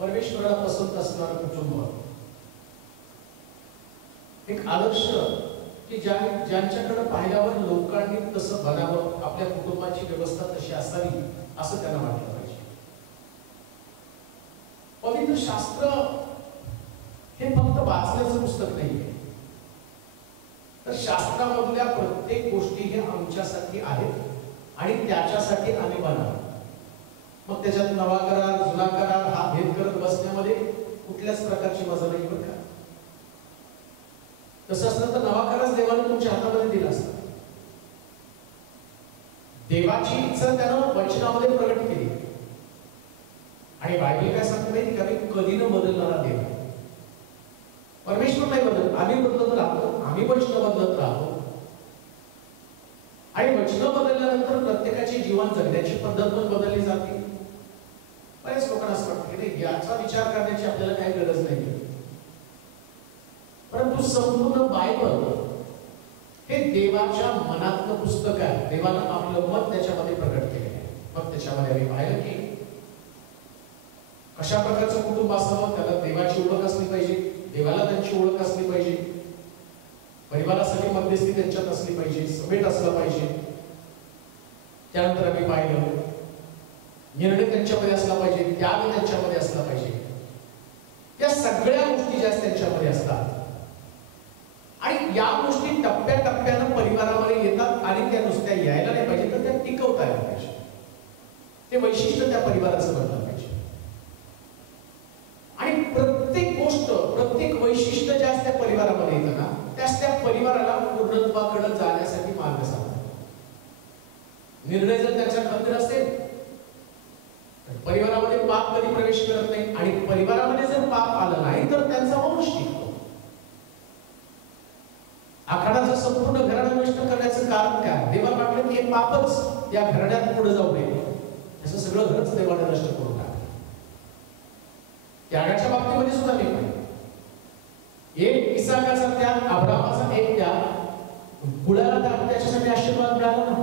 परमेश्वराला पसंत असणारं कुटुंब, एक आदर्श की ज्यांच्याकडे पाहिल्यावर लोकांनी तसं बनावं, आपल्या कुटुंबाची व्यवस्था तशी असावी असं त्यांना वाटलं पाहिजे. पवित्र शास्त्र हे फक्त वाचण्याचं पुस्तक नाहीये, तर शास्त्रामधल्या प्रत्येक गोष्टी हे आमच्यासाठी आहेत आणि त्याच्यासाठी आम्ही बनावं. मग त्याच्यात नवा करार जुना करार हा भेद करत बसण्यामध्ये कुठल्याच प्रकारची मजा नाही बरं का. तसं असतं तर नवा करार देवाने तुमच्या हातामध्ये दिला असता. देवाची इच्छा त्यानं वचनामध्ये प्रगट केली आणि बायबल काय सांगते माहिती का, मी कधी न बदलणारा देव. परमेश्वर नाही बदलत, आम्ही बदलत राहतो, आम्ही वचन बदलत राहतो आणि वचन बदलल्यानंतर प्रत्येकाची जीवन जगण्याची पद्धत पण बदलली जाते. बऱ्याच लोकांना असं वाटतं की नाही, याचा विचार करण्याची आपल्याला काही गरज नाही. परंतु संपूर्ण बायबल हे देवाच्या मनातलं पुस्तक आहे. देवानं आपलं मत त्याच्यामध्ये प्रकट केलेलं आहे. मग त्याच्यामध्ये आम्ही पाहिलं की कशा प्रकारचं कुटुंब असावं, त्याला देवाची ओळख असली पाहिजे, देवाला त्यांची ओळख असली पाहिजे, परिवारासाठी मध्यस्थी त्यांच्यात असली पाहिजे, समेट असला पाहिजे. त्यानंतर आम्ही पाहिलं निर्णय त्यांच्यामध्ये असला पाहिजे, त्याग त्यांच्यामध्ये असला पाहिजे. या सगळ्या गोष्टी ज्या त्यांच्यामध्ये असतात आणि या गोष्टी टप्प्याटप्प्यानं परिवारामध्ये येतात आणि त्या नुसत्या यायला नाही पाहिजे, तर त्या टिकवता यायला पाहिजे. ते वैशिष्ट्य त्या परिवाराचं बनलं पाहिजे आणि प्रत्येक गोष्ट, प्रत्येक वैशिष्ट्य ज्या त्या परिवारामध्ये येतं ना, त्याच त्या परिवाराला पूर्णत्वाकडे जाण्यासाठी मार्ग सांगतात. निर्णय जर त्याच्या खंबीर असेल, परिवारामध्ये पाप कधी प्रवेश करत नाही आणि परिवारामध्ये जर पाप आलं नाही तर त्यांचा वंश टिकतो. आखाडाचं संपूर्ण घराणं नष्ट करण्याचं कारण काय? देवाला वाटलं की हे पापच या घराण्यात पुढे जाऊ नये, असं सगळं घरच देवाने नष्ट करून टाकलं. त्यागाच्या बाबतीमध्ये सुद्धा नाही पाहिजे. एक इसाकाचा त्याग, अब्रामाचा एक त्याग, कुळाला त्याच्यासाठी आशीर्वाद मिळाला ना.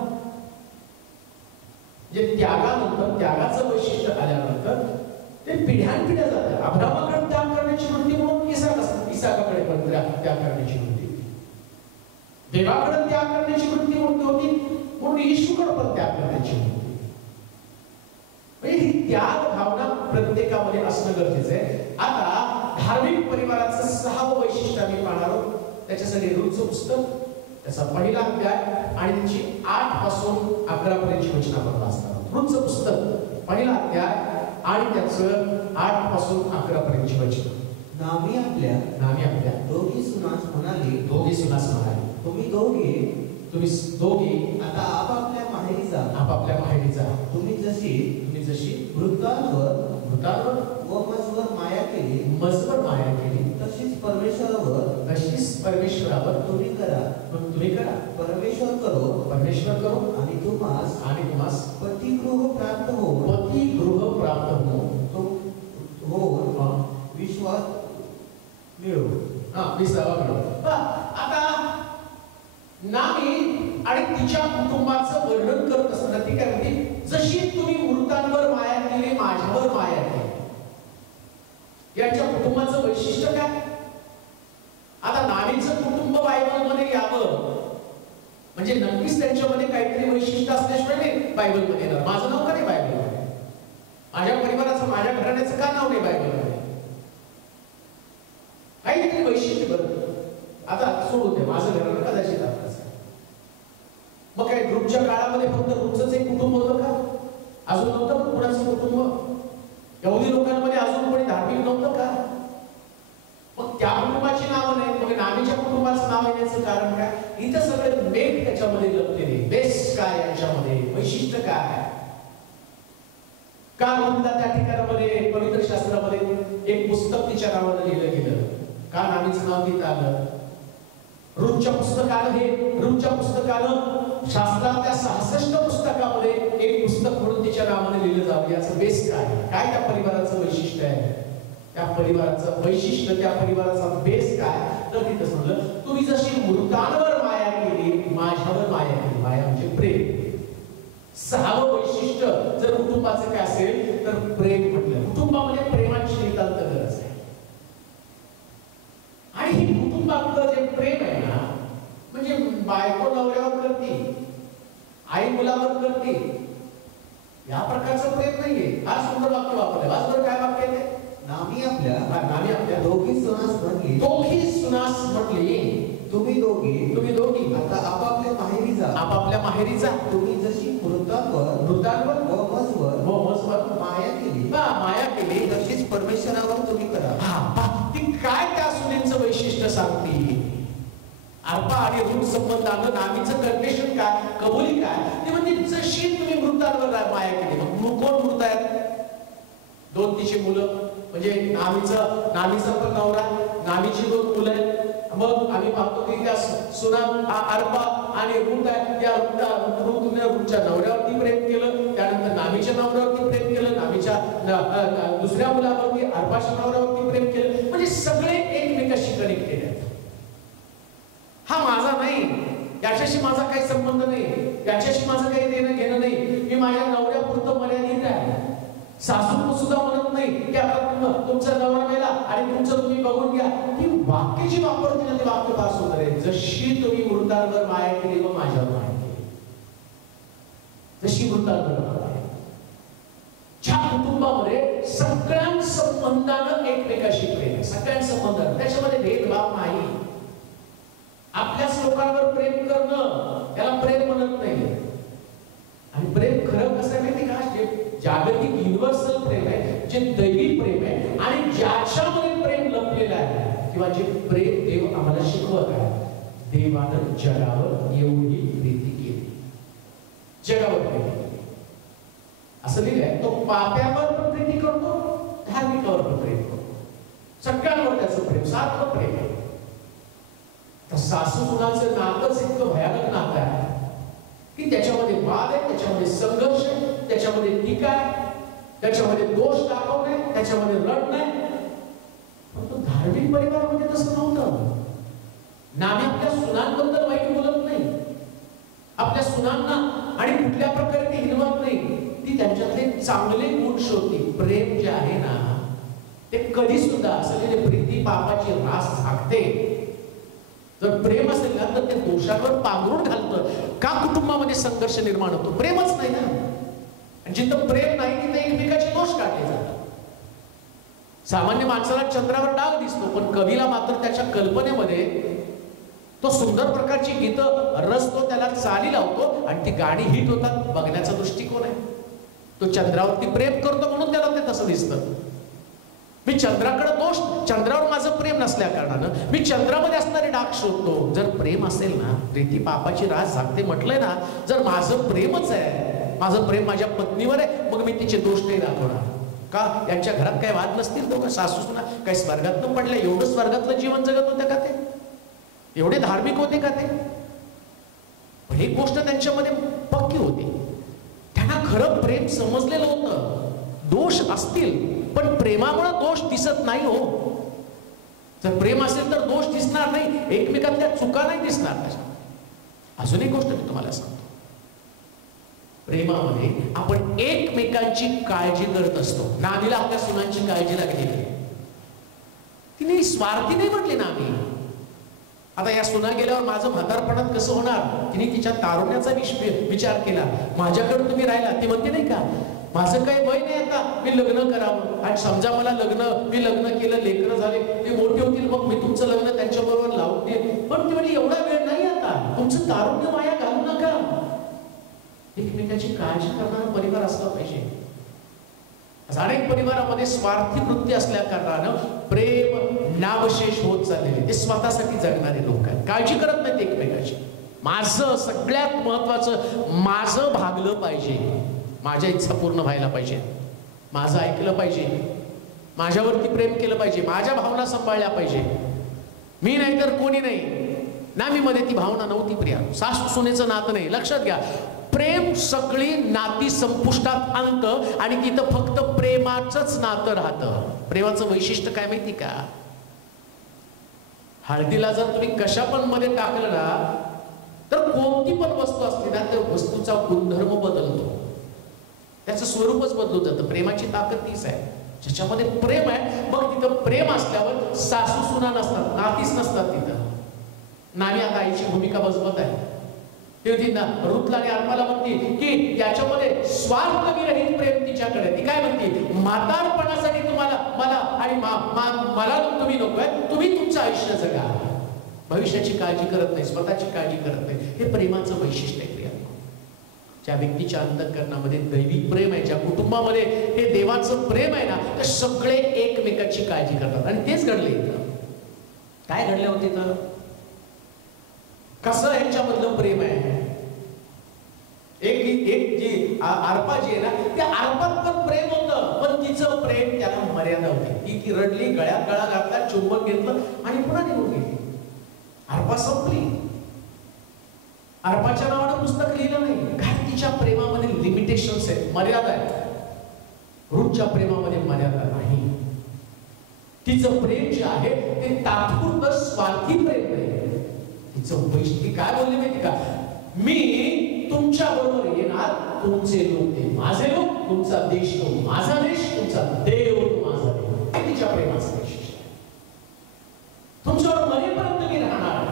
जे त्यागानंतर, त्यागाचं वैशिष्ट्य आल्यानंतर ते पिढ्यानपिढ्या जातात. अब्रामाकडे त्याग करण्याची वृत्ती म्हणून इसाकाकडे पण त्याग करण्याची वृत्ती, देवाकडे त्याग करण्याची वृत्ती म्हणून होती, म्हणून येशूकडे पण त्याग करण्याची वृत्ती. ही त्याग भावना प्रत्येकामध्ये असणं गरजेचं आहे. आता धार्मिक परिवाराचं 6वं वैशिष्ट्य आम्ही पाहणार आहोत. त्याच्यासाठी रूतचं पुस्तक, त्याचा पहिला अध्याय आणि त्याची 8 पासून 11 पर्यंतची वचनं आपण वाचणार आहोत. रूतचं पुस्तक पहिला अध्याय आणि त्याचं 8 पासून 11 पर्यंतची वचनं. नामी आपल्या दोघी सुनास म्हणाले, तुम्ही दोघी आता आपापल्या माहेरी जा. तुम्ही जशी वृद्धांवर व मजवर माया केली, तशीच परमेश्वरावर तुम्ही करा. परमेश्वर करो आणि तुम्हास पतिगृह प्राप्त हो विश्वास मिळो. आता नामी आणि तिच्या कुटुंबाचं वर्णन करत असताना ती काय म्हणते, जशी तुम्ही मृतांवर माया केली, माझ्यावर माया केली. यांच्या कुटुंबाचं वैशिष्ट्य काय? आता नामीचं कुटुंब बायबलमध्ये यावं म्हणजे नक्कीच त्यांच्यामध्ये काहीतरी वैशिष्ट्य असल्याशिवाय बायबलमध्ये येणार. माझं नाव का नाही बायबलमध्ये? माझ्या परिवाराचं, माझ्या घराण्याचं का नाव नाही बायबलमध्ये? काहीतरी वैशिष्ट्य. बरं आता सोडून दे, माझं घराणं कदाचित आपलंच आहे. मग काय ग्रुपच्या काळामध्ये फक्त ग्रुपचंच एक कुटुंब होतं का? अजून नव्हतं कुणाचं कुटुंब? एवढी लोकांमध्ये अजून कोणी धार्मिक नव्हतं का? मग त्या कुटुंबाची नावं नाही, मग नामीच्या कुटुंबाचं नाव येण्याचं कारण काय? इथं सगळे मेट त्याच्यामध्ये लपलेले. बेस काय याच्यामध्ये, वैशिष्ट्य काय? का रूतला त्या ठिकाणामध्ये पवित्र शास्त्रामध्ये एक पुस्तक तिच्या नावानं लिहिलं गेलं? का नामीचं नाव तिथं आलं? रूतच्या पुस्तकानं शास्त्रातल्या 66 पुस्तकामध्ये एक पुस्तक म्हणून तिच्या नावाने लिहिलं जावं. याचं बेस काय? काय त्या परिवाराचं वैशिष्ट्य आहे? त्या परिवाराचं वैशिष्ट्य, त्या परिवाराचा बेस काय? तर तिथं म्हणलं, तुम्ही जशी मृतांवर माया केली, माझ्यावर माया केली. माया म्हणजे प्रेम. 6वं वैशिष्ट्य जर कुटुंबाचं काय असेल तर प्रेम म्हटलं. कुटुंबामध्ये प्रेमाची आपल्या नामी आपल्या दोघी सुनास म्हणली, दोघी सुनास म्हटली, तुम्ही दोघी आता आपापल्या माहेरी जा. आपापल्या माहेरी जा. तुम्ही जशी मृतांवर व मजवर माया केली, माया केली, तशीच परमेश्वरावर तुम्ही करा. ती काय त्या सुनेचं वैशिष्ट्य सांगते? अर्पा आणि रूढ संबंधानं नामीचं कंडिशन काय, कबुली काय? ते म्हणजे जशी तुम्ही मृतांवर माया केली. मग कोण मृत आहेत? 2 मुलं, म्हणजे नामीचा पण नवरा, नामीची 2 मुलं आहेत. मग आम्ही पाहतो की त्या सुना अर्पा आणि रूढ आहे, त्या रूढच्या नवऱ्यावरती प्रेम केलं, त्यानंतर नामीच्या नवऱ्यावरती प्रेम केलं, नामीच्या दुसऱ्या मुलावरती अर्पाच्या नवऱ्यावरती प्रेम केलं. म्हणजे सगळे एकमेकाशी कनेक्टेड आहेत. हा माझा नाही, याच्याशी माझा काही संबंध नाही, याच्याशी माझं काही देणं घेणं नाही, मी माझ्या नवऱ्यापुरतं मर्यादित आहे. सासू सुद्धा म्हणत नाही की आता तुमचा नवरा मेला आणि तुमचं तुम्ही बघून घ्या. ती वाक्य जी वापरते ना, ते वाक्य फार सुंदर आहे. जशी तुम्ही मृतांवर माया केली व माझ्यावर माया केली, जशी मृतांवर माया. ज्या कुटुंबामध्ये सगळ्या संबंधानं एकमेकाशी प्रेम, सगळ्या संबंधानं, त्याच्यामध्ये भेदभाव नाही. आपल्याच लोकांवर प्रेम करणं त्याला प्रेम म्हणत नाही. आणि प्रेम खरं कसं आहे माहिती का? जे जागतिक युनिव्हर्सल प्रेम आहे, जे दैवी प्रेम आहे, आणि ज्याच्यामध्ये प्रेम लपलेलं आहे, किंवा जे प्रेम देव आम्हाला शिकवत आहे. देवानं जगावर एवढी प्रीती केली, जगावर प्रेम केली असं लिहिलंय. तो पाप्यावर पण प्रीती करतो, धार्मिकावर पण प्रेम करतो, सगळ्यांवर त्याचं प्रेम, सारखं प्रेम आहे. तर सासू सुनाचं नातंच इतकं भयानक नातं आहे की त्याच्यामध्ये वाद आहे, त्याच्यामध्ये संघर्ष आहे, त्याच्यामध्ये टीका आहे, त्याच्यामध्ये दोष दाखवणे, त्याच्यामध्ये रडणे. परंतु धार्मिक परिवारामध्ये तसं नव्हतं. नामी आपल्या सुनांबद्दल वाईट बोलत नाही, आपल्या सुनांना आणि कुठल्या प्रकारे ती हिनवत नाही. ती त्यांच्यातले चांगले गुण शोधते. प्रेम जे आहे ना, ते कधी सुद्धा असं प्रीती पापाची रास झाकते. जर प्रेम असेल ना, तर ते दोषांवर पांघरून घालतं. का कुटुंबामध्ये संघर्ष निर्माण होतो? प्रेमच नाही ना. जिथं प्रेम नाही तिथे एकमेकाचे दोष काढले जातात. सामान्य माणसाला चंद्रावर डाग दिसतो, पण कवीला मात्र त्याच्या कल्पनेमध्ये तो सुंदर प्रकारची गीतं रचतो, त्याला चाली लावतो आणि ती गाणी हिट होतात. बघण्याचा दृष्टिकोन आहे. तो चंद्रावरती प्रेम करतो म्हणून त्याला ते तसं दिसतं. मी चंद्राकडे दोष, चंद्रावर माझं प्रेम नसल्या कारणानं मी चंद्रामध्ये असणारे डाग शोधतो. जर प्रेम असेल ना, प्रीती पापाची रास झाकते म्हटलंय ना, जर माझं प्रेमच आहे, माझं प्रेम माझ्या पत्नीवर आहे, मग मी तिचे दोष नाही दाखवणार. का? यांच्या घरात काय वाद नसतील दोघं सासू सुना? काही स्वर्गातनं पडले? एवढं स्वर्गातलं जीवन जगत होते का ते? एवढे धार्मिक होते का ते? पण एक गोष्ट त्यांच्यामध्ये पक्की होती, त्यांना खरं प्रेम समजलेलं होतं. दोष असतील पण प्रेमामुळे दोष दिसत नाही हो. जर प्रेम असेल तर दोष दिसणार नाही, एकमेकातल्या चुका नाही दिसणार. अजून एक गोष्ट मी तुम्हाला सांगतो, प्रेमामध्ये आपण एकमेकांची काळजी करत असतो. नामीला आपल्या सुनांची काळजी लागली, तिने स्वार्थी नाही म्हटले नामी. आता या सुना गेल्यावर माझं म्हातारपणात कसं होणार? तिने तिच्या तारुण्याचा विचार केला. माझ्याकडे तुम्ही राहिला, ती म्हणते नाही का, माझं काही वय नाही आता, मी लग्न करावं. आणि समजा मला मी लग्न केलं, लेकरं झाले, ते मोठे होतील, मग मी तुमचं लग्न त्यांच्याबरोबर लावून देईन. पण ती म्हणजे एवढा वेळ नाही आता, तुमचं तारुण्य वाया घालू नका. एकमेकाची काळजी करणारा परिवार असला पाहिजे. अनेक परिवारामध्ये स्वार्थी वृत्ती असल्या कारणानं प्रेम नामशेष होत चाललेले. ते स्वतःसाठी जगणारे लोक आहेत, काळजी करत नाहीत एकमेकाची. माझं सगळ्यात महत्वाचं, माझं भागलं पाहिजे, माझ्या इच्छा पूर्ण व्हायला पाहिजे, माझं ऐकलं पाहिजे, माझ्यावरती प्रेम केलं पाहिजे, माझ्या भावना सांभाळल्या पाहिजे. मी नाही तर कोणी नाही. नामीमध्ये ती भावना नव्हती प्रिया. सासू सुनेचं नातं नाही. लक्षात घ्या, प्रेम सगळी नाती संपुष्टात आणतं आणि तिथं फक्त प्रेमाचंच नातं राहतं. प्रेमाचं वैशिष्ट्य काय माहिती का? हळदीला जर तुम्ही कशा पण मध्ये टाकलं ना, तर कोणती पण वस्तू असते ना, त्या वस्तूचा गुणधर्म बदलतो, त्याचं स्वरूपच बदलून जातं. प्रेमाची ताकद तीच आहे. ज्याच्यामध्ये प्रेम आहे, मग तिथं प्रेम असल्यावर सासू सुना नसतात, नातीच नसतात तिथं. नामी आता आईची भूमिका बजवत आहे. रुतला आणि अर्पाला म्हणते की याच्यामध्ये स्वार्थ विरहित प्रेम तिच्याकडे. ती काय म्हणते? म्हातारपणासाठी तुम्हाला मला आणि मला तुम्ही नकोय, तुम्ही तुमचं आयुष्य जगा. भविष्याची काळजी करत नाही, स्वतःची काळजी करत नाही. हे प्रेमाचं वैशिष्ट्य आहे. ज्या व्यक्तीच्या अंतःकरणामध्ये दैविक प्रेम आहे, ज्या कुटुंबामध्ये हे देवाचं प्रेम आहे ना, तर सगळे एकमेकाची काळजी करतात. आणि तेच घडले इथं. काय घडले होते तर कसं ह्यांच्यामधलं प्रेम आहे. एक जी अर्पा जी आहे ना, त्या अर्पात पण प्रेम होतं, पण तिचं प्रेम त्याला मर्यादा होती. ती रडली, गळ्यात गळा घातला, चुंबन घेतलं आणि पुन्हा निघून गेली. अर्पा संपली. अर्पाच्या नावानं पुस्तक लिहिलं नाही, कारण तिच्या प्रेमामध्ये लिमिटेशन्स आहेत, मर्यादा आहेत. रूथच्या प्रेमामध्ये मर्यादा नाही. तिचं प्रेम जे आहे ते तात्पुरतं स्वार्थी प्रेम नाही. तिचं वैशिष्ट्य काय बोलले माहिती का, मी तुमच्या बरोबर येणार, तुमचे लोक ते माझे लोक, तुमचा देश तो माझा देश, तुमचा देव तो माझा देव. हे तिच्या प्रेमाचं वैशिष्ट्य आहे. तुमच्यावर मरेपर्यंत मी राहणार.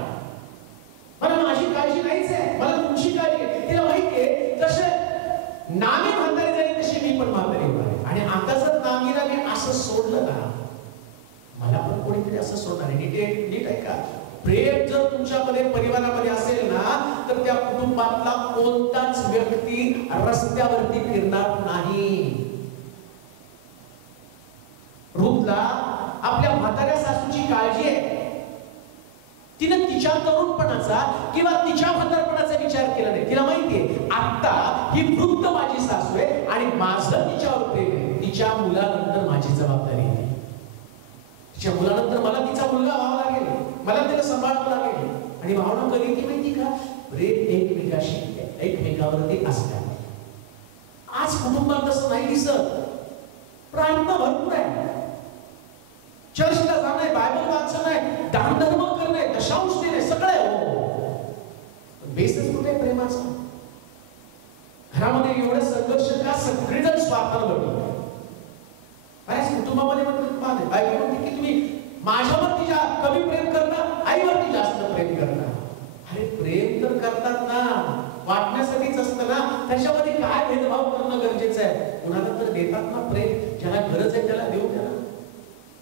मला माझी काळजी नाहीच आहे, मला तुमची काळजी आहे. तिला माहितीये जसे नामी म्हातारी झाली तशी मी पण म्हातारी होणार. आणि आता जर नामीला मी असं सोडलं ना, मला पण कोणीतरी असं सोडणार आहे. नीट आहे का. प्रेम जर तुमच्यामध्ये परिवारामध्ये असेल ना, तर त्या कुटुंबातला कोणताच व्यक्ती रस्त्यावरती फिरणार नाही. रूथला आपल्या म्हाताऱ्या सासूची काळजी आहे. तिनं तिच्या तरुणपणाचा किंवा तिच्या म्हातारपणाचा विचार केला नाही. तिला माहितीये आता ही वृद्ध माझी सासू आहे आणि माझं तिच्यावर प्रेम आहे. तिच्या मुलानंतर माझी जबाबदारी आहे. तिच्या मुलानंतर मला तिचा मुलगा व्हावा लागेल, मला त्याला सांभाळावं लागेल. आणि भावना कधी ती माहिती का, प्रेम एकमेकावरती असतात. आज कुटुंबात तसं नाही दिसत. प्रार्थना भरपूर आहे, चर्चला जाणं, बायबल वाचन आहे, दानधर्म करणे, दशांश देणे, सगळं हो. बेसच कुठे प्रेमाचा. घरामध्ये एवढं संघर्ष का, सगळेजण स्वार्थाला बघतो. बऱ्याच कुटुंबामध्ये म्हणतात बायको म्हणते की तुम्ही माझ्यावरती कमी प्रेम करणार, आईवरती जास्त प्रेम करणार. अरे प्रेम तर करतात ना, वाटण्यासाठीच असतं ना. त्याच्यामध्ये काय भेदभाव करणं गरजेचं आहे. कुणाला तर देतात ना प्रेम, ज्याला गरज आहे त्याला देऊ द्या.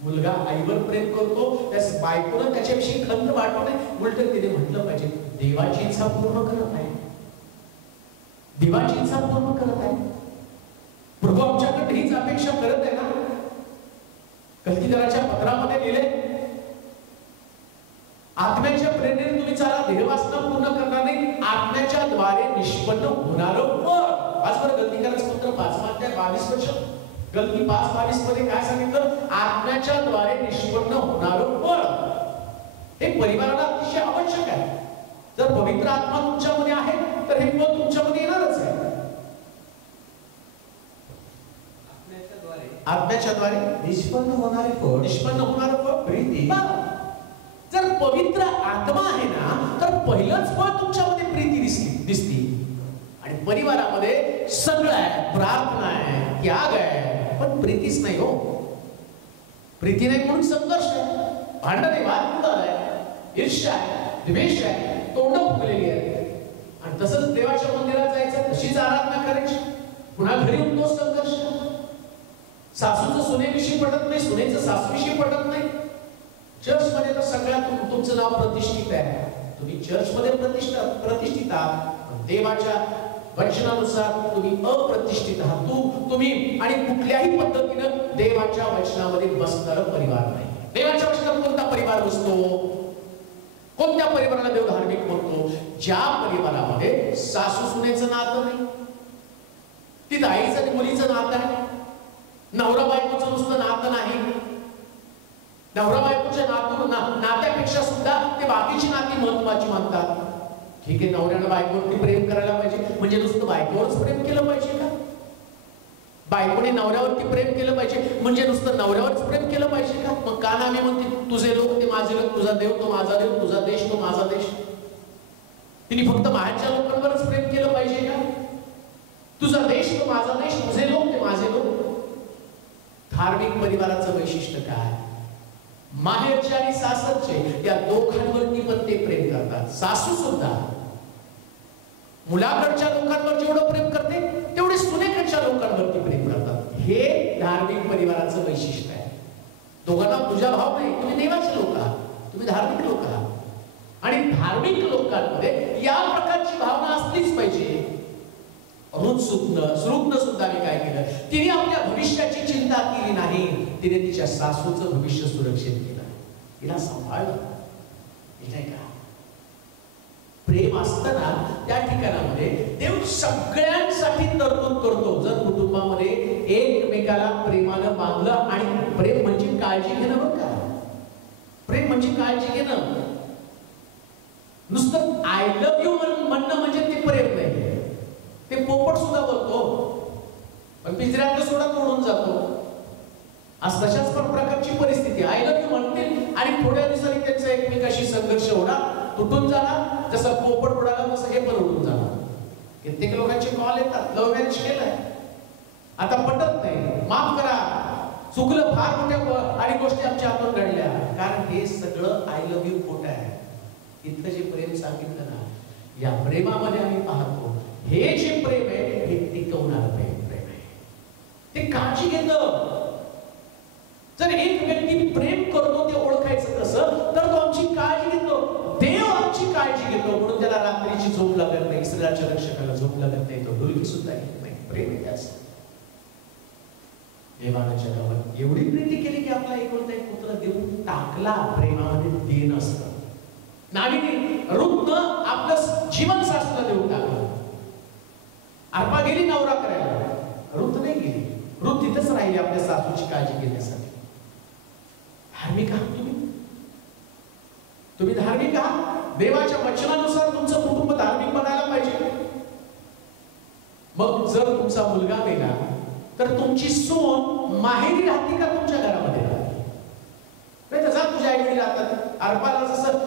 मुलगा आईवर प्रेम करतो, त्या बायकोनं त्याच्याविषयी खंत वाटू नये. उलट तिने म्हटलं पाहिजे देवाची इच्छा पूर्ण करत आहे, देवाची इच्छा पूर्ण करत आहे. प्रभू आमच्याकडे हीच अपेक्षा करत आहे ना. कल्कीदराच्या पत्रामध्ये लिहिले, आत्म्याच्या प्रेरणेने तुम्ही चाला, देहवासना पूर्ण करणार नाही, आत्म्याच्या द्वारे निष्पन्न होणारं फळ. आज बरं कल्कीदराचं पत्र 5:22 गलती 5:22 मध्ये काय सांगितलं, आत्म्याच्या द्वारे निष्पन्न होणारं फळ. हे परिवाराला अतिशय आवश्यक आहे. जर पवित्र आत्मा तुमच्यामध्ये आहे तर हे फळ तुमच्यामध्ये येणारच आहे. आत्म्याच्या द्वारे निष्पन्न होणारे फळ प्रीती. जर पवित्र आत्मा आहे ना, तर पहिलंच फळ तुमच्यामध्ये प्रीती दिसती. आणि परिवारामध्ये सगळं आहे, प्रार्थना आहे, त्याग आहे, पण प्रीतीच नाही हो. प्रीती नाही म्हणून संघर्ष आहे, भांडण आहे, वाद आहे, ईर्ष्या आहे, द्वेष आहे, तोंडं फुगलेली आहे. आणि तसंच देवाच्या मंदिरात जायचं, तशीच आराधना करायची, पुन्हा घरी येऊन तो संघर्ष. सासूचं सुनेविषयी पटत नाही, सुनेचं सासूविषयी पटत नाही. चर्च मध्ये तर सगळ्यात तुमचं नाव प्रतिष्ठित आहे, तुम्ही चर्च मध्ये प्रतिष्ठित आहात, देवाच्या वचनानुसार तुम्ही अप्रतिष्ठित आहात. तुम्ही आणि कुठल्याही पद्धतीनं देवाच्या वचनामध्ये बसणारा परिवार नाही. देवाच्या वचनात कोणता परिवार बसतो, कोणत्या परिवाराला देव धार्मिक म्हणतो? ज्या परिवारामध्ये सासू सुनेचं नातं नाही, ती आईचं आणि मुलीचं नातं आहे, नवरा बायकोचं नुसतं नातं नाही. नवरा बायकोच्या नात्यापेक्षा सुद्धा ते बाकीची नाती महत्वाची मानतात. ठीक आहे, नवऱ्यानं बायकोवरती प्रेम करायला पाहिजे, म्हणजे नुसतं बायकोवरच प्रेम केलं पाहिजे का? बायकोने नवऱ्यावरती प्रेम केलं पाहिजे म्हणजे नुसतं नवऱ्यावरच प्रेम केलं पाहिजे का? मग का नामी म्हणते तुझे लोक ते माझे लोक, तुझा देव तो माझा देव, तुझा देश तो माझा देश. तिने फक्त बाहेरच्या लोकांवरच प्रेम केलं पाहिजे का? तुझा देश तो माझा देश, तुझे लोक ते माझे लोक. धार्मिक परिवाराचं वैशिष्ट्य काय? माहेरचे आणि सासरचे या दोघांवरती पण ते प्रेम करतात. सासू सुद्धा मुलाकडच्या लोकांवर जेवढं प्रेम करते तेवढे सुनेकडच्या लोकांवरती प्रेम करतात. हे धार्मिक परिवाराचं वैशिष्ट्य आहे. दोघांना पूजा भाव नाही. तुम्ही देवाचे लोक आहात, तुम्ही धार्मिक लोक आहात. आणि धार्मिक लोकांमध्ये या प्रकारची भावना असलीच पाहिजे. सुरुग्न सुद्धा मी काय केलं, तिने आपल्या भविष्याची चिंता केली नाही. तिने तिच्या सासूचं भविष्य सुरक्षित केलं, तिला सांभाळलं. नाही का प्रेम असताना त्या ठिकाणामध्ये देव सगळ्यांसाठी तरतूद करतो. जर कुटुंबामध्ये एकमेकाला प्रेमानं बांधलं, आणि प्रेम म्हणजे काळजी घेणं. बरं का, प्रेम म्हणजे काळजी घेणं. नुसतं आय लव्ह यू म्हणणं म्हणजे ते प्रेम नाही. ते पोपट सुद्धा बोलतो, पण पिंजऱ्यातलं सोडा तोडून जातो. आज तशाच प्रकारची परिस्थिती. आय लव्ह यू म्हणतील आणि थोड्या दिवसांनी त्यांचा एकमेकाशी संघर्ष होणार, तुटून जाणार. जसं पोपट उडाला तसं हे पण उडून जाणार. कित्येक लोकांचे कॉल येतात, लव्ह मॅरेज केलंय, आता पटत नाही, माफ करा, चुकलं, फार मोठ्या आणि गोष्टी आमच्या हातून घडल्या. कारण हे सगळं आय लव्ह यू खोटं आहे. इतकं जे प्रेम सांगितलं ना, या प्रेमामध्ये आम्ही पाहतो हे जे प्रेम आहे हे टिकवणारं प्रेम आहे. ते काळजी घेतं. जर एक व्यक्ती प्रेम करतो ते ओळखायचं कसं, तर तो आमची काळजी घेतो. देव आमची काळजी घेतो, म्हणून त्याला रात्रीची झोप लागत नाही, इस्रायलच्या रक्षकाला झोप लागत नाही, तो डुलकी सुद्धा घेत नाही. प्रेम आहे त्याचं. देवानं जगावर एवढी प्रीती केली की आपला एकुलता एक पुत्र देऊन टाकला. प्रेमामध्ये देणं असतं. नाविनी रुतनं आपलं जीवन सासूला देऊन टाकलं. अर्पा गेली नवरा करायला, रुत नाही गेली. रुत तिथंच राहिली आपल्या सासूची काळजी घेण्यासाठी. धार्मिक आहात तुम्ही धार्मिक आहात. देवाच्या वचनानुसार तुमचं कुटुंब धार्मिक बनायला पाहिजे. मग जर तुमचा मुलगा मेला तर तुमची सून माहेरी राहते का तुमच्या घरामध्ये राहते? नाही तर जा, तुझ्या आई वडील राहतात. अर्पाला जसं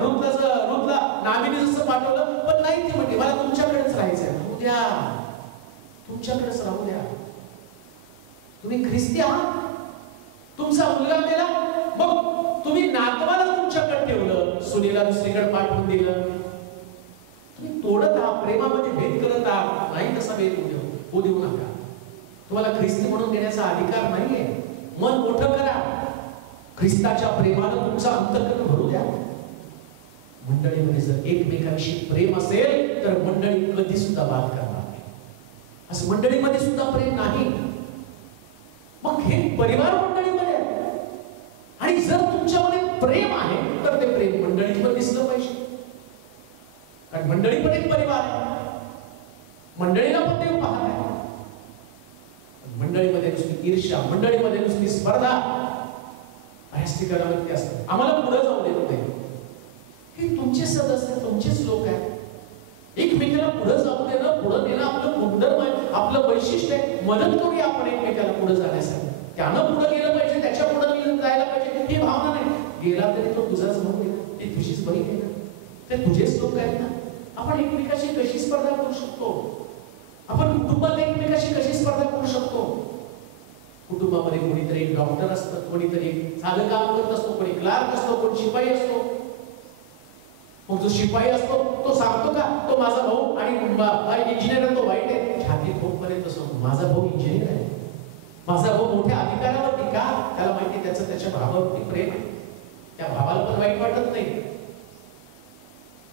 रुतला नाविनी जसं पाठवलं, पण नाही ती म्हणते मला तुमच्याकडेच राहायचंय. उद्या तुमच्याकडेच राहू द्या. तुम्ही ख्रिस्ती आहात. तुमचा मुलगा मेला, मग तुम्ही नातवाला तुमच्याकडे ठेवलं, सुनीला दुसरीकडे पाठवून दिलं. तुम्ही तोडत आहात, प्रेमामध्ये भेद करत आहात. नाही तसा भेद होऊ देऊ नका. तुम्हाला ख्रिस्ती म्हणून देण्याचा अधिकार नाहीये. मन मोठं करा. ख्रिस्ताच्या प्रेमानं तुमचा अंतःकरण भरू द्या. मंडळीमध्ये जर एकमेकांशी प्रेम असेल तर मंडळी कधी सुद्धा वाद करणार नाही. असं मंडळीमध्ये सुद्धा प्रेम नाही. मग हे परिवार मंडळीमध्ये आहे. आणि जर तुमच्यामध्ये प्रेम आहे तर ते प्रेम मंडळीत पण दिसलं पाहिजे. कारण मंडळी पण एक परिवार आहे. मंडळीला पण देव पाहत आहे. मंडळीमध्ये नुसती ईर्ष्या, मंडळीमध्ये नुसती स्पर्धा बऱ्याच ठिकाणावरती असतात. आम्हाला पुढे जाऊ देत नाही. हे तुमचे सदस्य, तुमचेच लोक आहेत. एकमेकाला पुढे जाऊ देणं, पुढे देणं आपलं गुणधर्म आहे, आपलं वैशिष्ट्य आहे. मदत करूया आपण एकमेकाला पुढे जाण्यासाठी. त्यानं पुढे गेलं पाहिजे, त्याच्या पुढे जायला पाहिजे, ही भावना नाही. गेला तरी तो तुझाच भाऊ आहे, ती तुझीच बहीण आहे ना, ते तुझेच लोक आहेत ना. आपण एकमेकाशी कशी स्पर्धा करू शकतो? आपण कुटुंबात एकमेकाशी कशी स्पर्धा करू शकतो? कुटुंबामध्ये कोणीतरी एक डॉक्टर असतं, कोणीतरी साधं काम करत असतो, कोणी क्लार्क असतो, कोणी शिपाई असतो. मग जो शिपाई असतो तो सांगतो का तो माझा भाऊ आणि इंजिनियर तो वाईट आहे? छाती ठोकपर्यंत असतो माझा भाऊ इंजिनियर आहे, माझा भाऊ मोठ्या अधिकारावरती. का? त्याला माहिती त्याचं त्याच्या भावावरती प्रेम आहे. त्या भावाला पण वाईट वाटत नाही.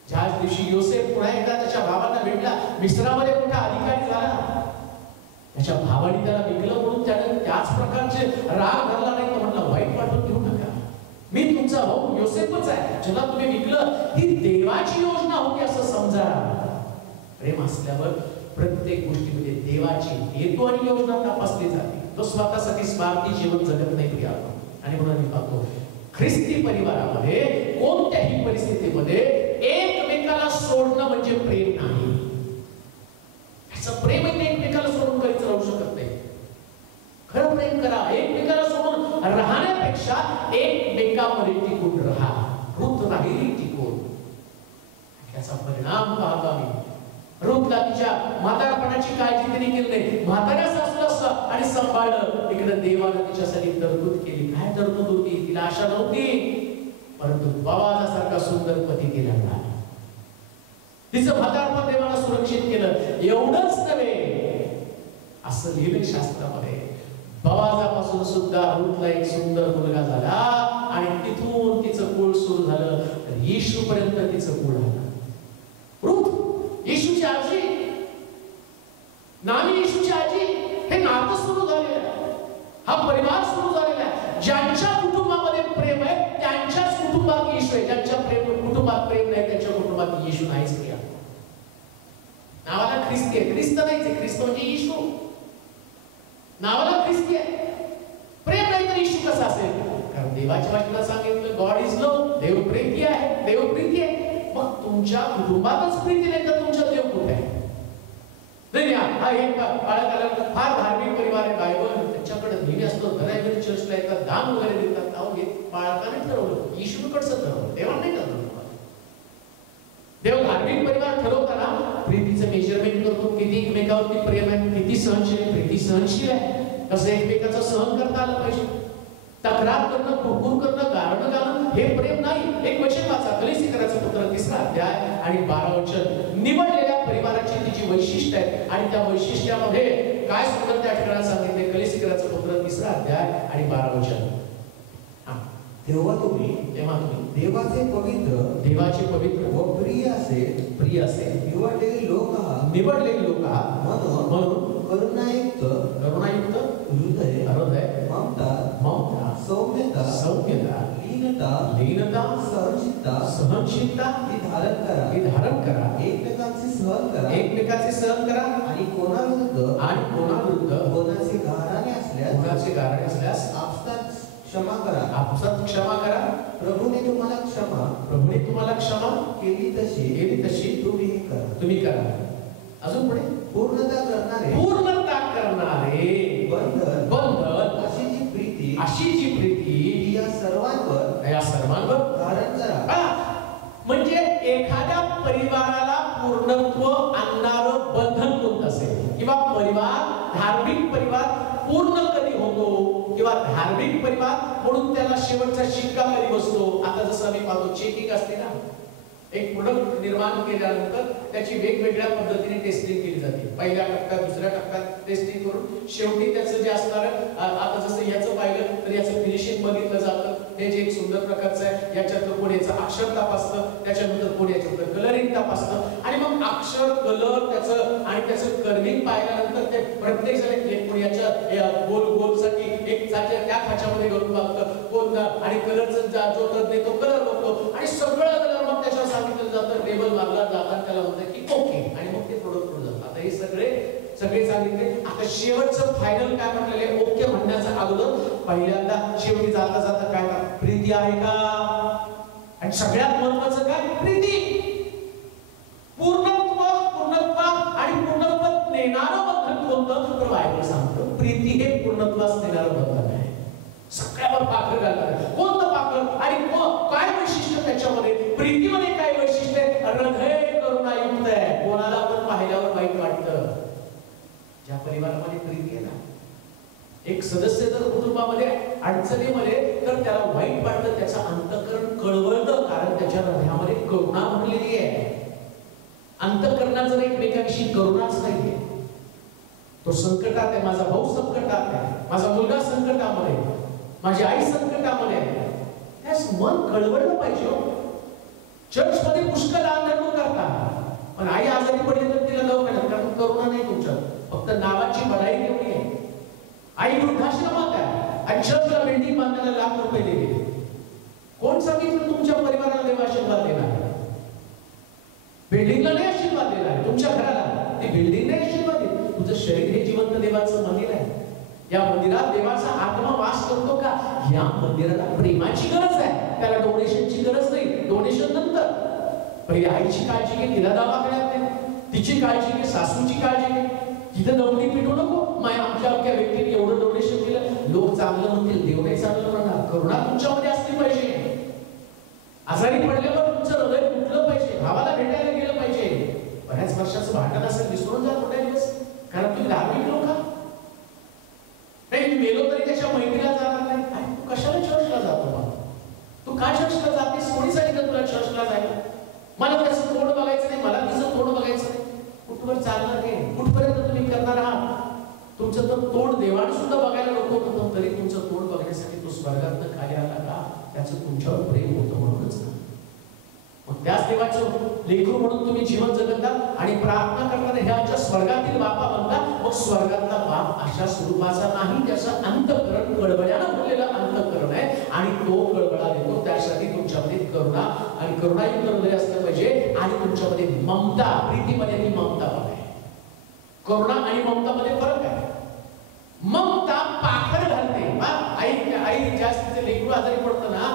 ज्याच दिवशी योसेफ पुन्हा एकदा त्याच्या भावाला भेटला, मिस्रामध्ये मोठा अधिकारी झाला, त्याच्या भावाने त्याला विकलं म्हणून त्याने त्याच प्रकारचे राग धरला नाही. तो म्हटला वाईट वाटून घेऊ नका, मी तुमचा भाऊ योसेफच आहे, ज्याला तुम्ही विकलं. ही देवाची योजना होती असं समजा. प्रेम असल्यावर प्रत्येक गोष्टीमध्ये देवाची हेतू आणि योजना तपासली जाते. तो स्वतःसाठी स्वार्थी जीवन जगत नाही प्रिय. आणि म्हणून मी पाहतो ख्रिस्ती परिवारामध्ये कोणत्याही परिस्थितीमध्ये एकमेकाला सोडणं म्हणजे प्रेम नाही. असं प्रेम एकमेकाला सोडून कधीच राहू शकत नाही. खरं प्रेम करा, एकमेकाला सोडून राहण्यापेक्षा एकमेकामध्ये टिकून राहा. रुत राहिली टिकून. त्याचा परिणाम पाहतो आम्ही. रुतला तिच्या म्हातारपणाची काळजी तिने केली नाही, म्हाताऱ्या सासूला आणि सांभाळलं. इकडे देवानं तिच्यासाठी तरतूद केली. काय तरतूद होती? तिला आशा नव्हती, परंतु बाबासारखा सुंदर पती केला. तिचं म्हातारपण देवानं सुरक्षित केलं. एवढंच नव्हे, असं लिहिलं शास्त्रामध्ये, बवाजापासून सुद्धा रूथला एक सुंदर मुलगा झाला आणि तिथून तिचं कुळ सुरू झालं. येशू पर्यंत तिचं कुळ आलं. रूथ येशूची आजी, नामी येशूची आजी, हे नातं सुरू झालेलं आहे. हा परिवार सुरू झालेला आहे. ज्यांच्या कुटुंबामध्ये प्रेम आहे त्यांच्याच कुटुंबात येशू आहे. ज्यांच्या कुटुंबात प्रेम नाही त्यांच्या कुटुंबात येशू नाहीच नाही. नावाला ख्रिस्ती आहे, ख्रिस्त नाहीच. ख्रिस्त म्हणजे येशू. नावाला ख्रिस्ती आहे, प्रेम नाही तर येशू कसा असेल? कारण देवाच्या वाचनात सांगितलं गॉड इज लव्ह, देव प्रेती आहे, देव प्रीती आहे. मग तुमच्या कुटुंबातच प्रीती नाही तर तुमचा देव कुठे आहे? नाही हा एक बाळकाला फार धार्मिक परिवार आहे, बायबल त्याच्याकडे नेहमी असतो, घराघरी चर्चला येतात, दान वगैरे देतात. अहो हे बाळकाने ठरवलं, येशूकडचं ठरवलं, देवा नाही ठरवलं. देव धार्मिक परिवार ठरवताना प्रीतीचं मेजरमेंट करतो. किती एकमेकावरती प्रेम आहे, किती सहनशील आहे. प्रीती सहनशील आहे, कसं एकमेकाचं सहन करता आलं पाहिजे. तक्रार करणं, कुरकुर करणं, गारणं घालणं हे प्रेम नाही. एक वचन वाचा, कलीसिकराचं पत्र 3रा अध्याय आणि 12 वचन. निवडलेल्या परिवाराची तिची वैशिष्ट्य आहे आणि त्या वैशिष्ट्यामध्ये काय सुंदर त्या ठिकाणी सांगितले. कलीसिकराचं पत्र 3रा अध्याय आणि 12 वचन. तेव्हा तुम्ही देवाचे पवित्र व प्रिय असे निवडलेले लोक आहात. म्हणून करुणायुक्त हृदय, ममता, सौम्यता, लीनता, सहनशीलता ही धारण करा. एकमेकांचे सहन करा आणि कोणाविरुद्ध कोणाचे गाराणे असल्यास आपसात क्षमा करा. प्रभूने तुम्हाला क्षमा केली तशी तुम्ही करा. अजून पुढे पूर्णता करणारे बंधन अशी जी प्रीती या सर्वांवर धारण करा. म्हणजे एखाद्या परिवाराला पूर्णत्व आणणारं बंधन कोणतं असेल किंवा परिवार, धार्मिक परिवार पूर्ण कधी होतो किंवा धार्मिक परिवार म्हणून त्याला शेवटचा शिक्का कधी बसतो. आता जसं आम्ही पाहतो चेकिंग असते ना, एक प्रोडक्ट निर्माण केल्यानंतर त्याची वेगवेगळ्या पद्धतीने टेस्टिंग केली जाते. पहिल्या टप्प्यात, दुसऱ्या टप्प्यात टेस्टिंग करून शेवटी त्याचं जे असणार, आता जसं याचं पाहिलं तर याचं फिनिशिंग बघितलं जातं. हे जे एक सुंदर प्रकारचं आहे, याच्यातलं कोण याचं अक्षर तपासतं, त्याच्यानंतर कोण याच्यातलं कलरिंग तपासतं आणि मग अक्षर, कलर त्याचं कर्विंग पाहिल्यानंतर ते प्रत्येक जण कोण याच्या गोलसाठी एक त्या खाच्यामध्ये घालून बघतं कोण आणि कलरचा जो तज्ञ तो कलर बघतो आणि सगळं कलर मग त्याच्यावर सांगितलं जातं, टेबल मारला जातात, त्याला म्हणतात की ओके आणि मग ते प्रोडक्ट पुढे जातं. आता हे सगळे सांगितले. आता शेवटचं फायनल काय म्हटलेलं, ओके म्हणण्याचा अगोदर पहिल्यांदा शेवटी जाता जाता काय का प्रीती आहे का? आणि सगळ्यात महत्वाचं काय, प्रीती. पूर्णत्व आणि पूर्णत्व नेणारं बंधन कोणतं तर बायबल सांगतं प्रीती हे पूर्णत्वास नेणारं बंधन आहे. सगळ्यावर पाखर घालणार. कोणतं पाखर आणि काय वैशिष्ट्य त्याच्यामध्ये? प्रीतीमध्ये काय वैशिष्ट्य आहे? हृदय करुणायुक्त आहे. कोणाला पण पाहिल्यावर वाईट वाटतं. ज्या परिवारामध्ये प्रीती आहे ना, एक सदस्य जर कुटुंबामध्ये अडचणीमध्ये तर त्याला वाईट वाटतं, त्याचं अंतःकरण कळवळतं, कारण त्याच्या हृदयामध्ये करुणा भरलेली आहे. अंतःकरणात जर एकमेकांविषयी करुणाच नाहीये, तो संकटात आहे, माझा भाऊ संकटात आहे, माझा मुलगा संकटामध्ये, माझी आई संकटामध्ये आहे, त्यास मन कळवळलं पाहिजे. चर्च मध्ये पुष्कळ दानधर्म करतात, पण आई आजारी पडली तर तिला दवाखान्यात, कारण करुणा नाही तुमच्यात, फक्त नावाची बढाई तेवढी आहे. आई वृद्धाश्रमात आहे आणि चर्चला बिल्डिंग बांधायला लाख रुपये दिले. कोण सांगितलं तुमच्या परिवाराला देव आशीर्वाद देणार? बिल्डिंगला नाही आशीर्वाद देणार, तुमच्या घराला ती बिल्डिंग नाही आशीर्वाद देत. तुझं शरीर हे जिवंत देवाचं मंदिर आहे. या मंदिरात देवाचा आत्मा वास करतो का? या मंदिराला प्रेमाची गरज आहे, त्याला डोनेशनची गरज नाही. डोनेशन नंतर. पहिले आईची काळजी घे, तिला दवाखान्यात दे, तिची काळजी घे, सासूची काळजी घे. तिथं नवरी पिटू नको, आमच्या व्यक्तीने एवढं डोनेशन केलं, लोक चांगलं म्हणतील, देव नाही चांगलं म्हणणार. करुणा तुमच्यामध्ये असली पाहिजे. आजारी पडल्यावर तुमचं हृदय फुटलं पाहिजे, भावाला भेटायला गेलं पाहिजे. बऱ्याच वर्षाचं भांडण असेल, विसरून जा थोड्या दिवस, कारण तुम्ही धार्मिक लोक आहात. नाही मी मेलो तरी त्याच्या मैत्रीला जाणार नाही. तू कशाला चर्चला जातो? तू का चर्चला जातेस? कोणी सांगितलं तुला चर्चला जायला? मला त्याचं तोंड बघायचं नाही, मला तिचं तोंड बघायचं नाही. कुठवर चालणार नाही, कुठपर्यंत तुम्ही करणार आहात? तुमचं तर तोंड देवाने सुद्धा बघायला नको होतं, तरी तुमचं तोंड बघण्यासाठी तो स्वर्गातनं खाली आला का? त्याचं तुमच्यावर प्रेम होतं म्हणूनच ना. मग त्याच देवाचं लेकरू म्हणून तुम्ही जीवन जगता आणि प्रार्थना करताना हे आमच्या स्वर्गातील बापा म्हणता. मग स्वर्गातला बाप अशा स्वरूपाचा नाही, त्याचं अंतःकरण कळवळ्यानं भरलेलं अंतःकरण आहे आणि तो कळवळा देतो. त्यासाठी तुमच्यामध्ये करुणा आणि करुणायुक्त हृदय असलं पाहिजे आणि तुमच्यामध्ये ममता, प्रीतीमध्ये ती ममता पण आहे. करुणा आणि ममतामध्ये फरक आहे. ममता पाखर घालते. आई जास्त लेकरू आजारी पडतं ना,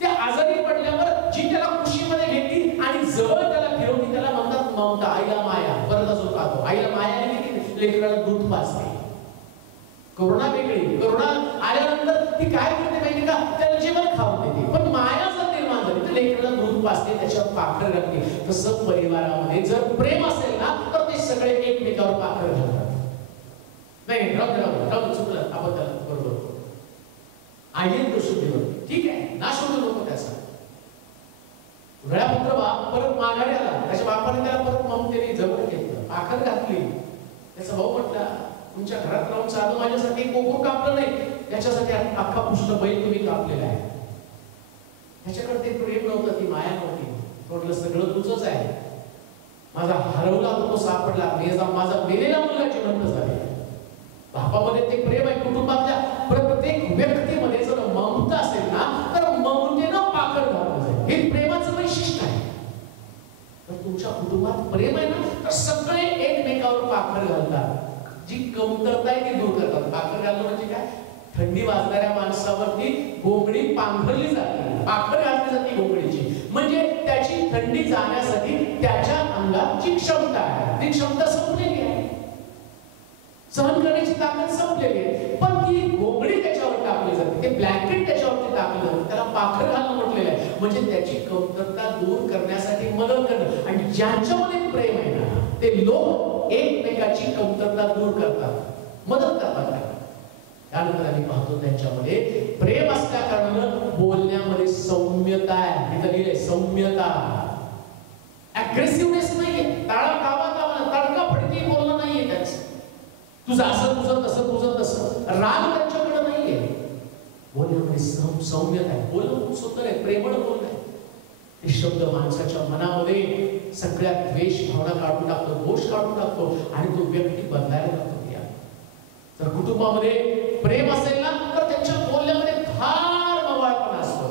त्या आजारी पडल्यावर जी त्याला खुशीमध्ये घेतली आणि जवळ त्याला फिरवली त्याला म्हणतात ममता. आईला माया. परत अजून पाहतो आईला माया किती लेकराला दूध पाजते. करुणा वेगळी. करुणा आल्यानंतर ती काय करते माहिती का? त्याला जेवण खाऊन देते. पण माया जर निर्माण झाली तर लेकराला दूध पाजते, त्याच्यावर पाखर घालते. तसं परिवारामध्ये जर प्रेम असेल ना तर ते सगळे एकमेकावर पाखर घालतात. नाही राहू चुकलं आपण त्याला बरोबर आई तो शुद्धीवर ठीक आहे ना, शोधू नको त्याचा. वेळापत्र बाप परत माघारी आला, त्याच्या बापाने त्याला परत ममतेने जवळ घेतलं, पाखर घातली. त्याचा भाऊ म्हटला तुमच्या घरात राहून साधं माझ्यासाठी कोकरू कापलं नाही, त्याच्यासाठी अख्खा पुष्ट बैल तुम्ही कापलेला आहे. त्याच्याकडे ते प्रेम नव्हतं, ती माया नव्हती. म्हटलं सगळं तुझंच आहे. माझा हरवला तो सापडला, माझा मेलेला मुलगा जिवंत झाला. बापामध्ये ते प्रेम आहे. कुटुंबातल्या प्रत्येक व्यक्तीमध्ये जर ममता असेल ना तर ममतेनं पाखर घाललं जाईल. हे प्रेमाचं वैशिष्ट्य आहे. तर तुमच्या कुटुंबात प्रेम आहे ना तर सगळे एकमेकावर पाखर घालतात. जी कमतरता आहे ती दूर करतात. पाखर घालणं म्हणजे काय? थंडी वाजणाऱ्या माणसावरती घोंगडी पांघरली जाते, पाखर घातली जाते घोंगडीची. म्हणजे त्याची थंडी जाण्यासाठी त्याच्या अंगात जी क्षमता आहे ती क्षमता संपलेली आहे, सहन करण्याची ताकद संपलेली आहे. पण ती घोंगडी त्याच्यावर टाकली जाते, ते ब्लँकेट त्याच्यावरती टाकलं जातं, त्याला पाखर घालणं म्हटलेलं आहे. म्हणजे त्याची कमतरता दूर करण्यासाठी मदत करणं. आणि ज्यांच्यामध्ये प्रेम आहे ना ते लोक एकमेकाची कमतरता दूर करतात, मदत करतात. त्यानंतर आम्ही पाहतो त्यांच्यामध्ये प्रेम असल्या कारणानं बोलण्यामध्ये सौम्यता आहे. इथं लिहिलंय सौम्यता. अग्रेसिव्हनेस नाहीये, टाळा कावा तडकाफडकी बोलणं नाहीये त्याचं. तुझं असं तुझं तसं तुझं तसं राग त्यांच्याकडे नाहीये. बोलण्यामध्ये सौम्यता आहे. बोलणं खूप सुंदर आहे, प्रेमळ बोलणं आहे. ते शब्द माणसाच्या मनामध्ये सगळ्या द्वेष भावना काढून टाकतो, दोष काढून टाकतो आणि तो व्यक्ती बदलायला लागतो. तर कुटुंबामध्ये प्रेम असेल ना तर त्यांच्या बोलण्यामध्ये फार मवाळपणा असतो,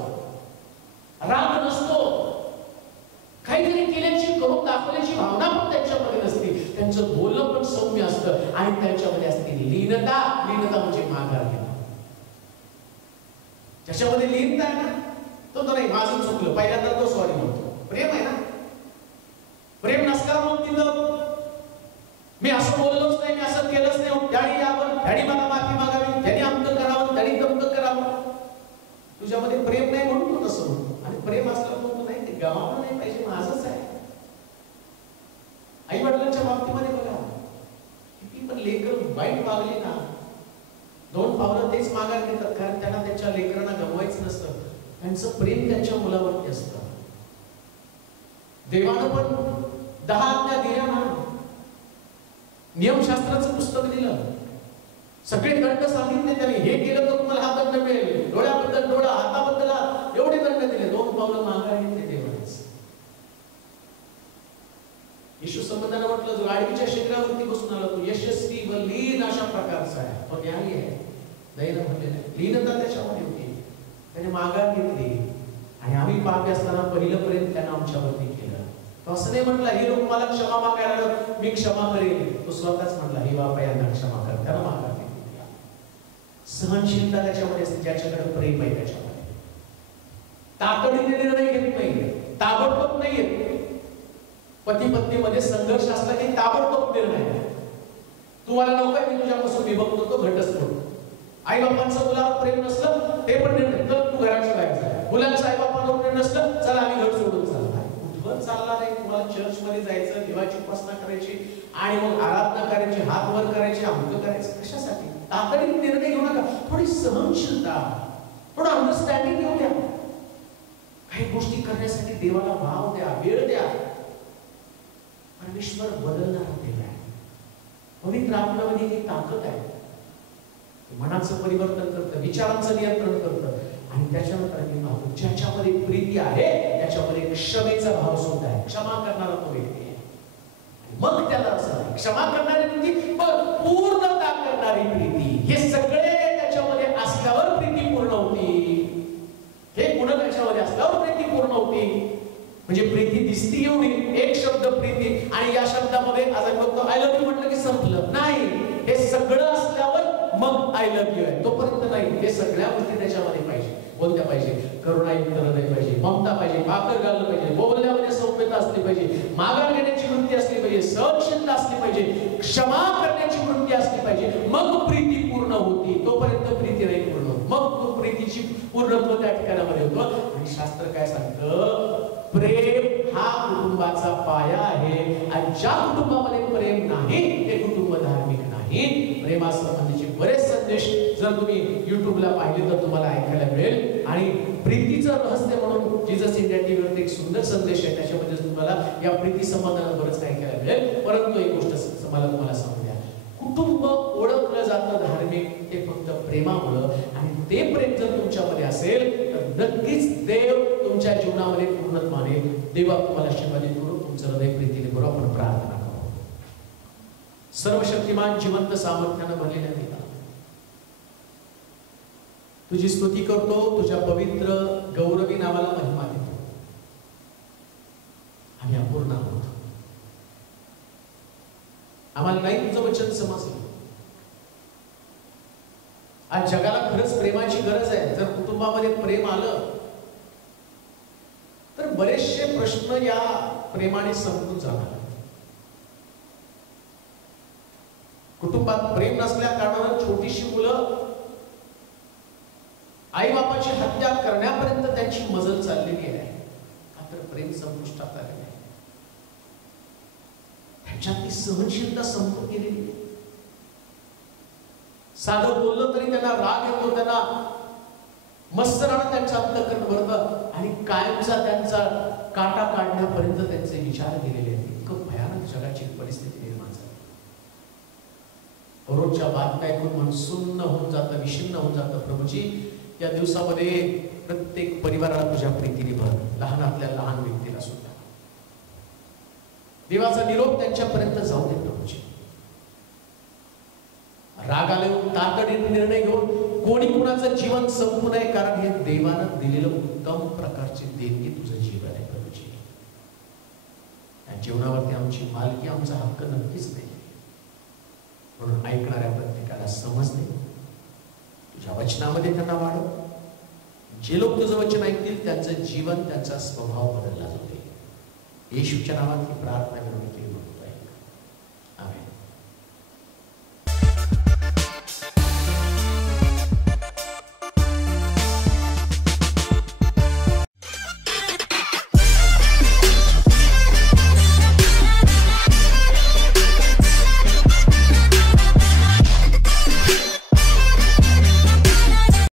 राग नसतो, काहीतरी केल्याची करून दाखवण्याची भावना पण त्यांच्यामध्ये नसते. त्यांचं बोलणं पण सौम्य असतं आणि त्यांच्यामध्ये असते लीनता. लीनता म्हणजे माघार घेणं. ज्याच्यामध्ये लीनता आहे ना तो नाही माझं चुकलं पहिल्यांदा तो सॉरी म्हणतो. प्रेम आहे ना. प्रेम नसल्यावर मग तिथं मी असं बोललोच नाही, मी असं केलंच नाही, त्याने यावं, त्याने मला माफी मागावी, त्याने अमकं करावं, त्याने तमकं करावं. तुझ्यामध्ये प्रेम नाही म्हणून तू तसं म्हणतो. आणि प्रेम असलं म्हणतो नाही ते गमावलं नाही पाहिजे, माझंच आहे. आई वडिलांच्या बाबतीमध्ये बघा किती पण लेकर वाईट वागले ना 2 पावलं तेच माघार घेतात, कारण त्यांना त्यांच्या लेकरांना गमवायचं नसतं. त्यांचं प्रेम त्यांच्या मुलावरती असतं. देवानं पण 10 आज्ञा दिल्या ना, नियमशास्त्राचं पुस्तक दिलं, सगळे दंड सांगितले त्याने. हे केलं तर तुम्हाला हा दंड मिळेल, डोळ्याबद्दल डोळा, हाताबद्दल हात, एवढे दंड दिले. 2 पावलं माघार घेतले देवानेच. येशू संबंधानं म्हटलं जो गाडवीच्या शिखरावरती बसून आला तो यशस्वी व लीन अशा प्रकारचा आहे, तो न्यायी आहे. दैन म्हणले नाही, लीनता त्याच्यामध्ये होती. त्याने माघार घेतली आणि आम्ही पापी असताना पहिलं प्रेम त्यानं आमच्यावरती केलं. तो असं नाही म्हटलं हे लोक मला क्षमा मागायला मी क्षमा करेन. तो स्वतःच म्हटला हे बापा यांना क्षमा कर, त्याला माघार घेतली. सहनशीलता त्याच्यामध्ये असते, ज्याच्याकडे प्रेम आहे त्याच्यामध्ये. तातडीने निर्णय घेत नाही, ताबडतोब नाही घेत. पती पत्नीमध्ये संघर्ष असला की ताबडतोब निर्णय. तुम्हाला नकोय मी तुझ्यापासून विभक्त होतो, घटस्फोट. आई बापांचं मुलावर प्रेम नसलं ते पण निर्णय तर तू घराच्या बाहेर जा. मुलांचं आई बापांवर प्रेम नसलं चला आम्ही घर सोडून चालला. कुठवर चालला नाही. तुम्हाला चर्च मध्ये जायचं, देवाची उपासना करायची आणि मग आराधना करायची, हात वर करायचे, अमक करायचं. कशासाठी? तातडीने निर्णय घेऊ नका. थोडी सहनशीलता, थोडं अंडरस्टँडिंग घेऊ द्या. काही गोष्टी करण्यासाठी देवाला भाव द्या, वेळ द्या. परमेश्वर बदलणारा देव आहे. पवित्र आत्म्यामध्ये एक ताकद आहे, मनाचं परिवर्तन करतं, विचारांचं नियंत्रण करतं. आणि त्याच्यानंतर मी पाहतो ज्याच्यामध्ये प्रीती आहे त्याच्यामध्ये क्षमेचा भाव सुद्धा आहे. क्षमा करणारा तो व्यक्ती आहे. मग त्याला असं क्षमा करणारी प्रीती, पूर्णता करणारी प्रीती, हे सगळे त्याच्यामध्ये असल्यावर प्रीती पूर्ण होती. हे गुण त्याच्यामध्ये असल्यावर प्रीती पूर्ण होती. म्हणजे प्रीती दिसती एवढी, एक शब्द प्रीती, आणि या शब्दामध्ये आज बघतो आय लव्ह यू म्हटलं की संपलं नाही. हे सगळं असल्यावर मग आय लव्ह यू आहे, तोपर्यंत नाही. हे सगळ्या गोष्टी त्याच्यामध्ये पाहिजे. कोणत्या पाहिजे? करुणायुक्त हृदय पाहिजे, ममता पाहिजे, भाकर घालणं पाहिजे, बोलण्यामध्ये सौम्यता असली पाहिजे, माघार घेण्याची वृत्ती असली पाहिजे, सहनशीलता असली पाहिजे, क्षमा करण्याची वृत्ती असली पाहिजे. मग प्रीती पूर्ण होती. तोपर्यंत प्रीती नाही पूर्ण होत. मग प्रीतीची पूर्णत्व त्या ठिकाणामध्ये होतं. आणि शास्त्र काय सांगतं? प्रेम हा कुटुंबाचा पाया आहे. आणि ज्या कुटुंबामध्ये प्रेम नाही ते कुटुंब धार्मिक नाही. प्रेमासंबंधीचे बरेच संदेश जर तुम्ही युट्यूबला पाहिले तर तुम्हाला ऐकायला मिळेल. आणि प्रीतीचं रहस्य म्हणून जीसस इंडिया टीव्हीवर एक सुंदर संदेश आहे, त्याच्यामध्ये तुम्हाला या प्रीती संबंधाला बरंच काही ऐकायला मिळेल. परंतु एक गोष्ट मला तुम्हाला सांगू द्या, कुटुंब ओळखलं जातं धार्मिक ते फक्त प्रेमामुळं. आणि ते प्रेम जर तुमच्यामध्ये असेल तर नक्कीच देव तुमच्या जीवनामध्ये पूर्णत्वाने देवा तुम्हाला आशीर्वादित करू. तुमचं हृदय प्रीतीने करू. आपण प्रार्थना करू. सर्वशक्तिमान जिवंत सामर्थ्यानं भरलेल्या देवा, तुझी स्तुती करतो, तुझ्या पवित्र गौरवी नावाला महिमा देतो. आम्ही अपूर्ण आहोत. आम्हाला नाही तुझं वचन समजलं. आज जगाला खरंच प्रेमाची गरज आहे. जर कुटुंबामध्ये प्रेम आलं तर बरेचसे प्रश्न या प्रेमाने संपून जाणार. कुटुंबात प्रेम नसल्या कारणानं छोटीशी मुलं आई बापाची हत्या करण्यापर्यंत त्यांची मजल चाललेली आहे. का तर प्रेम संपुष्टात आलेलं आहे. त्यांच्यातली सहनशीलता संपून गेलेली आहे. साधं बोललं तरी त्यांना राग येतो, त्यांना मत्सरानं त्यांचं अंतःकरण भरतं आणि कायमचा त्यांचा काटा काढण्यापर्यंत त्यांचे विचार गेलेले आहेत. इतकं भयानक जगाची परिस्थिती निर्माण झाली. रोजच्या बातम्या ऐकून मन सुन्न होऊन जातं, विषण्ण होऊन जातं. प्रभूजी, या दिवसामध्ये प्रत्येक परिवाराला तुझ्या प्रीतीने भर, लहानातल्या लहान व्यक्तीला सुद्धा. देवाचा निरोप त्यांच्यापर्यंत जाऊ दे प्रभूजी. राग आले तातडीने निर्णय घेऊन कोणी कुणाचं जीवन संपू नये, कारण हे देवानं दिलेलं उत्तम प्रकारचे देणगी तुझं जीवन आहे प्रभूजी. या जीवनावरती आमची मालकी, आमचा हक्क नक्कीच नाही. म्हणून ऐकणाऱ्या प्रत्येकाला समज दे, तुझ्या वचनामध्ये त्यांना वाढव. जे लोक तुझं वचन ऐकतील त्यांचं जीवन, त्यांचा स्वभाव बदलला जातो. येशूच्या नावात ही प्रार्थना करून